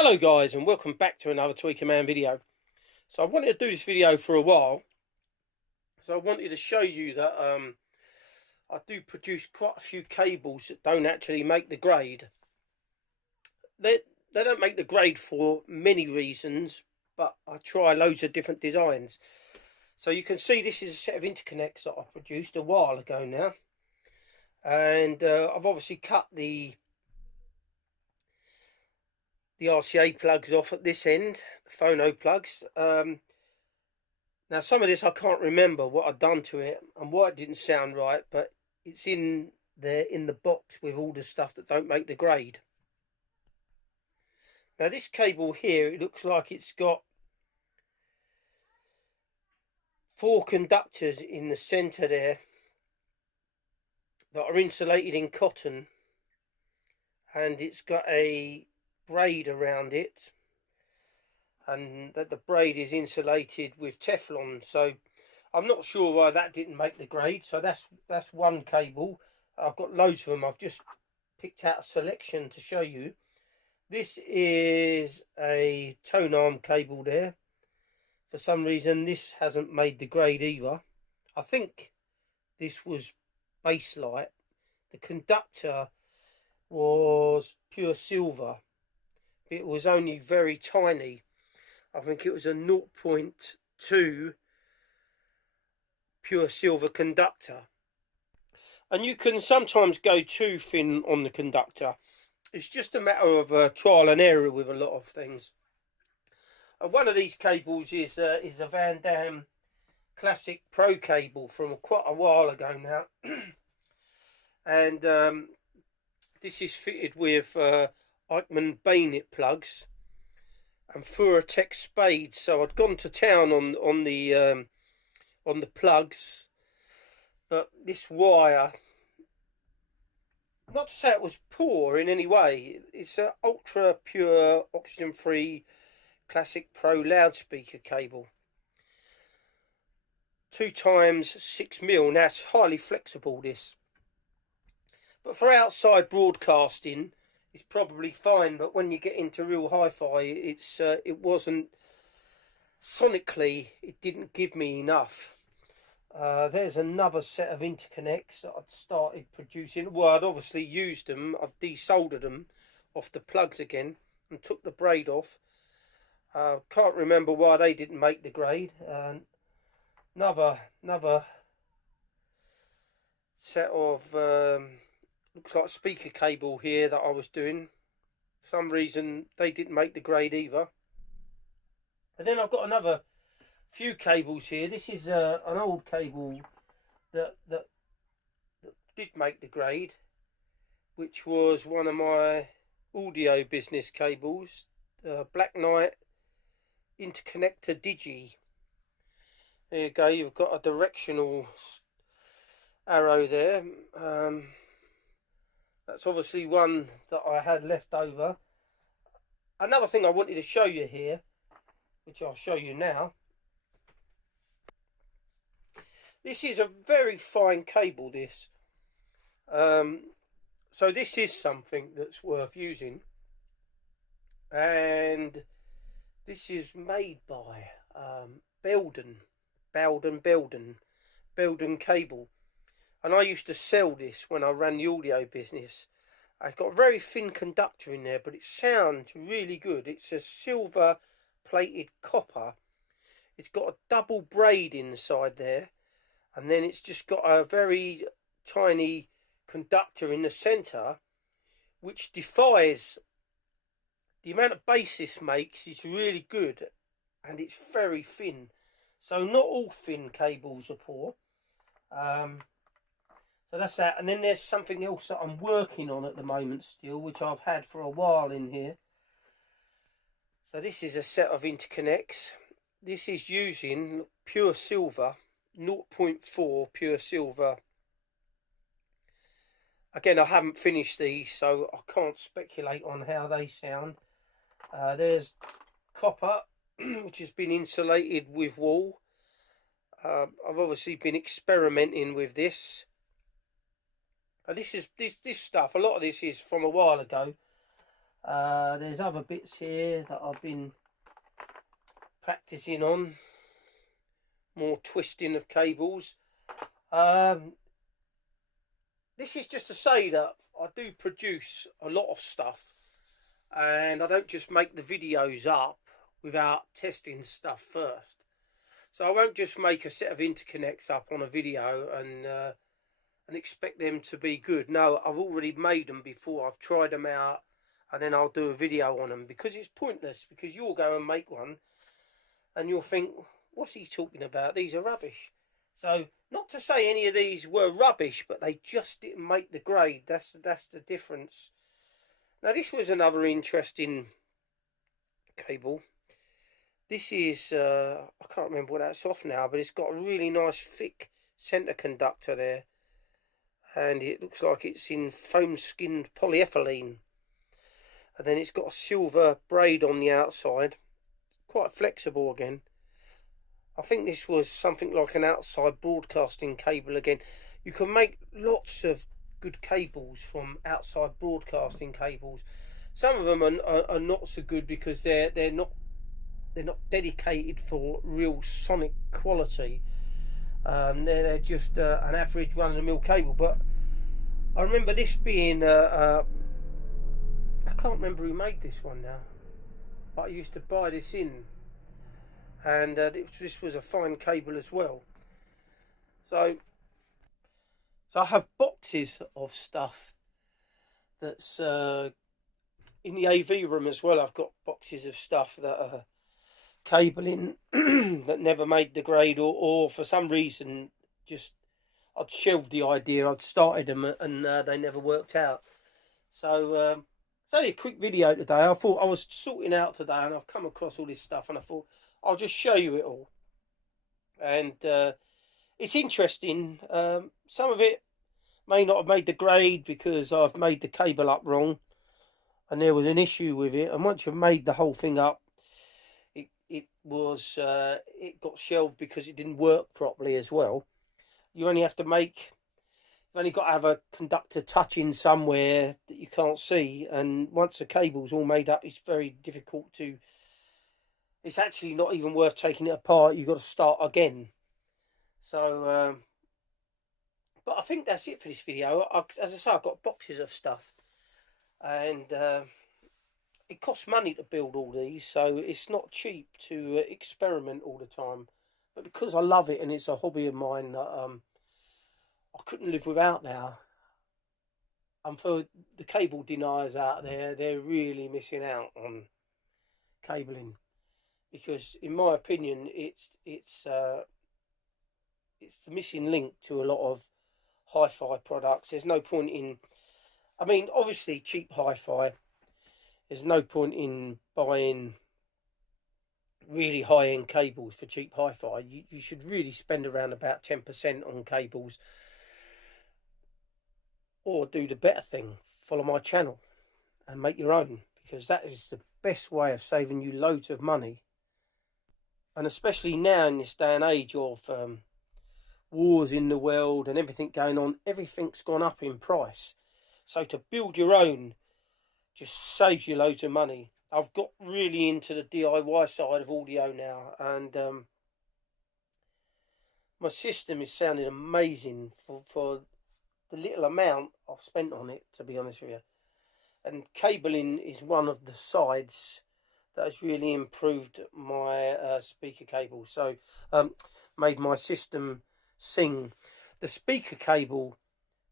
Hello guys, and welcome back to another Tweaker Man video. So I wanted to do this video for a while. So I wanted to show you that I do produce quite a few cables that don't actually make the grade. They don't make the grade for many reasons, but I try loads of different designs. So you can see this is a set of interconnects that I produced a while ago now. And I've obviously cut the RCA plugs off at this end, the phono plugs. Now some of this I can't remember what I'd done to it and why it didn't sound right, but it's in there in the box with all the stuff that don't make the grade. Now this cable here, it looks like it's got 4 conductors in the centre there that are insulated in cotton, and it's got a braid around it, and that the braid is insulated with Teflon. So I'm not sure why that didn't make the grade. So that's one cable. I've got loads of them. I've just picked out a selection to show you. This is a tone arm cable there. For some reason this hasn't made the grade either. I think this was bakelite. The conductor was pure silver. It was only very tiny. I think it was a 0.2 pure silver conductor. And you can sometimes go too thin on the conductor. It's just a matter of trial and error with a lot of things. One of these cables is a Van Dam Classic Pro cable from quite a while ago now. And this is fitted with Eichmann bayonet plugs and Furatech spades. So I'd gone to town on the plugs, but this wire, not to say it was poor in any way, it's an ultra pure oxygen free Classic Pro loudspeaker cable, 2 times 6mm. Now it's highly flexible this, but for outside broadcasting it's probably fine, but when you get into real hi-fi, it wasn't sonically, it didn't give me enough. There's another set of interconnects that I'd started producing. Well, I'd obviously used them. I've desoldered them off the plugs again and took the braid off. Can't remember why they didn't make the grade. Another set of looks like speaker cable here that I was doing. For some reason they didn't make the grade either. And then I've got another few cables here. This is an old cable that did make the grade, which was one of my audio business cables, Black Knight Interconnector Digi. There you go, you've got a directional arrow there. That's obviously one that I had left over. Another thing I wanted to show you here, which I'll show you now. This is a very fine cable, this. So this is something that's worth using. And this is made by Belden Cable. And I used to sell this when I ran the audio business. I've got a very thin conductor in there, but it sounds really good. It's a silver plated copper. It's got a double braid inside there, and then it's just got a very tiny conductor in the centre, which defies the amount of bass this makes. Is really good, and it's very thin. So not all thin cables are poor. So that's that. And then there's something else that I'm working on at the moment still, which I've had for a while in here. So this is a set of interconnects. This is using pure silver, 0.4 pure silver. Again, I haven't finished these, so I can't speculate on how they sound. There's copper, which has been insulated with wool. I've obviously been experimenting with this. This stuff, a lot of this is from a while ago. There's other bits here that I've been practicing on, more twisting of cables. This is just to say that I do produce a lot of stuff, and I don't just make the videos up without testing stuff first. So I won't just make a set of interconnects up on a video and expect them to be good. No, I've already made them before, I've tried them out, and then I'll do a video on them, because it's pointless, because you'll go and make one and you'll think, what's he talking about? These are rubbish. So, not to say any of these were rubbish, but they just didn't make the grade. That's the difference. Now, this was another interesting cable. This is, I can't remember what that's off now, but it's got a really nice thick centre conductor there. And it looks like it's in foam-skinned polyethylene. And then it's got a silver braid on the outside. Quite flexible again. I think this was something like an outside broadcasting cable again. You can make lots of good cables from outside broadcasting cables. Some of them are not so good because they're not dedicated for real sonic quality. They're just an average run-of-the-mill cable. But I remember this being I can't remember who made this one now, but I used to buy this in, and this was a fine cable as well. So I have boxes of stuff that's in the AV room as well. I've got boxes of stuff that are cabling that never made the grade, or for some reason just I'd shelved the idea. I'd started them and they never worked out. So it's only a quick video today. I thought I was sorting out today and I've come across all this stuff, and I thought I'll just show you it all. And it's interesting. Some of it may not have made the grade because I've made the cable up wrong and there was an issue with it. And once you've made the whole thing up, it got shelved because it didn't work properly as well. You only have to make, you've only got to have a conductor touching somewhere that you can't see, and once the cable's all made up, it's very difficult to, it's actually not even worth taking it apart. You've got to start again. So but I think that's it for this video. As I say, I've got boxes of stuff, and it costs money to build all these, so it's not cheap to experiment all the time. But because I love it and it's a hobby of mine that I couldn't live without now. And for the cable deniers out there, they're really missing out on cabling, because in my opinion it's the missing link to a lot of hi-fi products. There's no point in, I mean, obviously cheap hi-fi, there's no point in buying really high-end cables for cheap hi-fi. You should really spend around about 10% on cables, or do the better thing, follow my channel and make your own, because that is the best way of saving you loads of money. And especially now in this day and age of wars in the world and everything going on, everything's gone up in price. So to build your own just saves you loads of money. I've got really into the DIY side of audio now, and my system is sounding amazing for the little amount I've spent on it, to be honest with you. And cabling is one of the sides that has really improved my speaker cable. So made my system sing. The speaker cable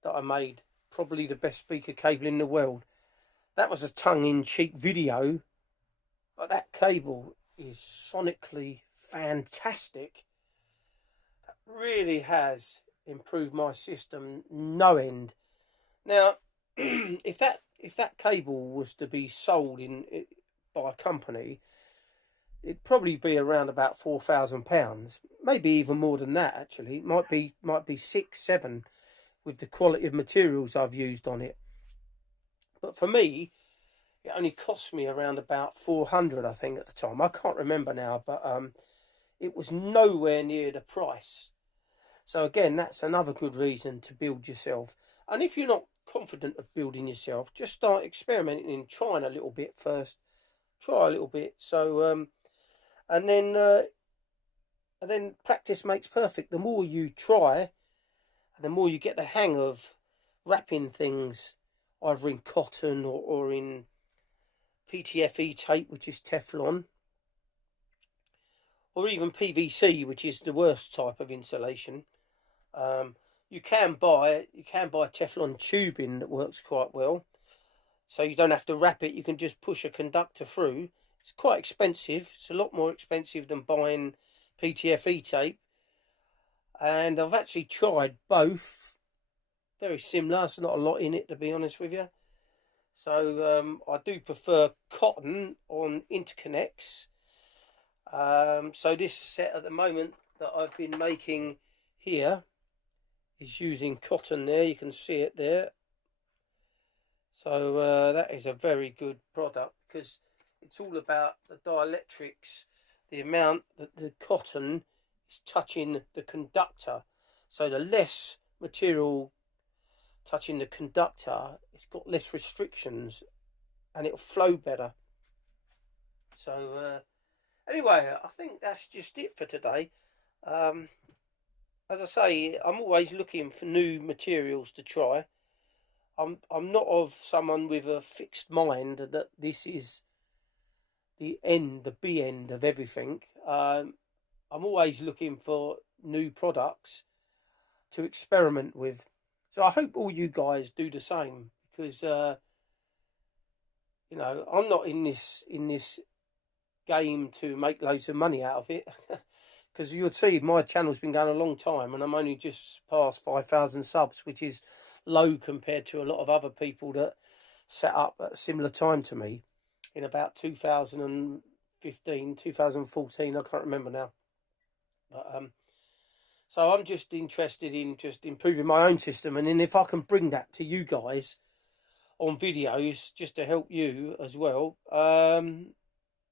that I made, probably the best speaker cable in the world. That was a tongue-in-cheek video, but that cable is sonically fantastic. That really has improved my system no end. Now, if that cable was to be sold by a company, it'd probably be around about £4,000, maybe even more than that. Actually, it might be 6, 7, with the quality of materials I've used on it. But for me, it only cost me around about 400, I think, at the time. I can't remember now, but it was nowhere near the price. So again, that's another good reason to build yourself. And if you're not confident of building yourself, just start experimenting and trying a little bit first. Try a little bit. So and then practice makes perfect. The more you try, and the more you get the hang of wrapping things, either in cotton or in PTFE tape, which is Teflon, or even PVC, which is the worst type of insulation. You can buy Teflon tubing that works quite well, so you don't have to wrap it. You can just push a conductor through. It's quite expensive. It's a lot more expensive than buying PTFE tape, and I've actually tried both. Very similar. There's not a lot in it, to be honest with you. So I do prefer cotton on interconnects. So this set at the moment that I've been making here is using cotton there. You can see it there. So that is a very good product, because it's all about the dielectrics, the amount that the cotton is touching the conductor. So the less material touching the conductor, it's got less restrictions and it'll flow better. So anyway, I think that's just it for today. As I say, I'm always looking for new materials to try. I'm not of someone with a fixed mind that this is the end, the B end of everything. I'm always looking for new products to experiment with. So I hope all you guys do the same, because you know, I'm not in this game to make loads of money out of it. Because you'll see my channel's been going a long time, and I'm only just past 5,000 subs, which is low compared to a lot of other people that set up at a similar time to me in about 2015, 2014, I can't remember now. But so I'm just interested in just improving my own system, and then if I can bring that to you guys on videos just to help you as well,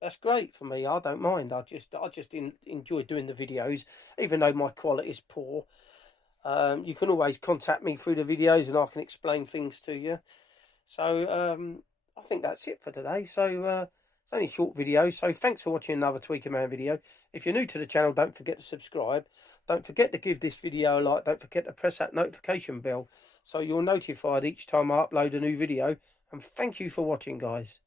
that's great for me. I don't mind. I just enjoy doing the videos, even though my quality is poor. You can always contact me through the videos, and I can explain things to you. So I think that's it for today. So it's only a short video. So thanks for watching another Tweaker Man video. If you're new to the channel, don't forget to subscribe. Don't forget to give this video a like. Don't forget to press that notification bell so you're notified each time I upload a new video. And thank you for watching, guys.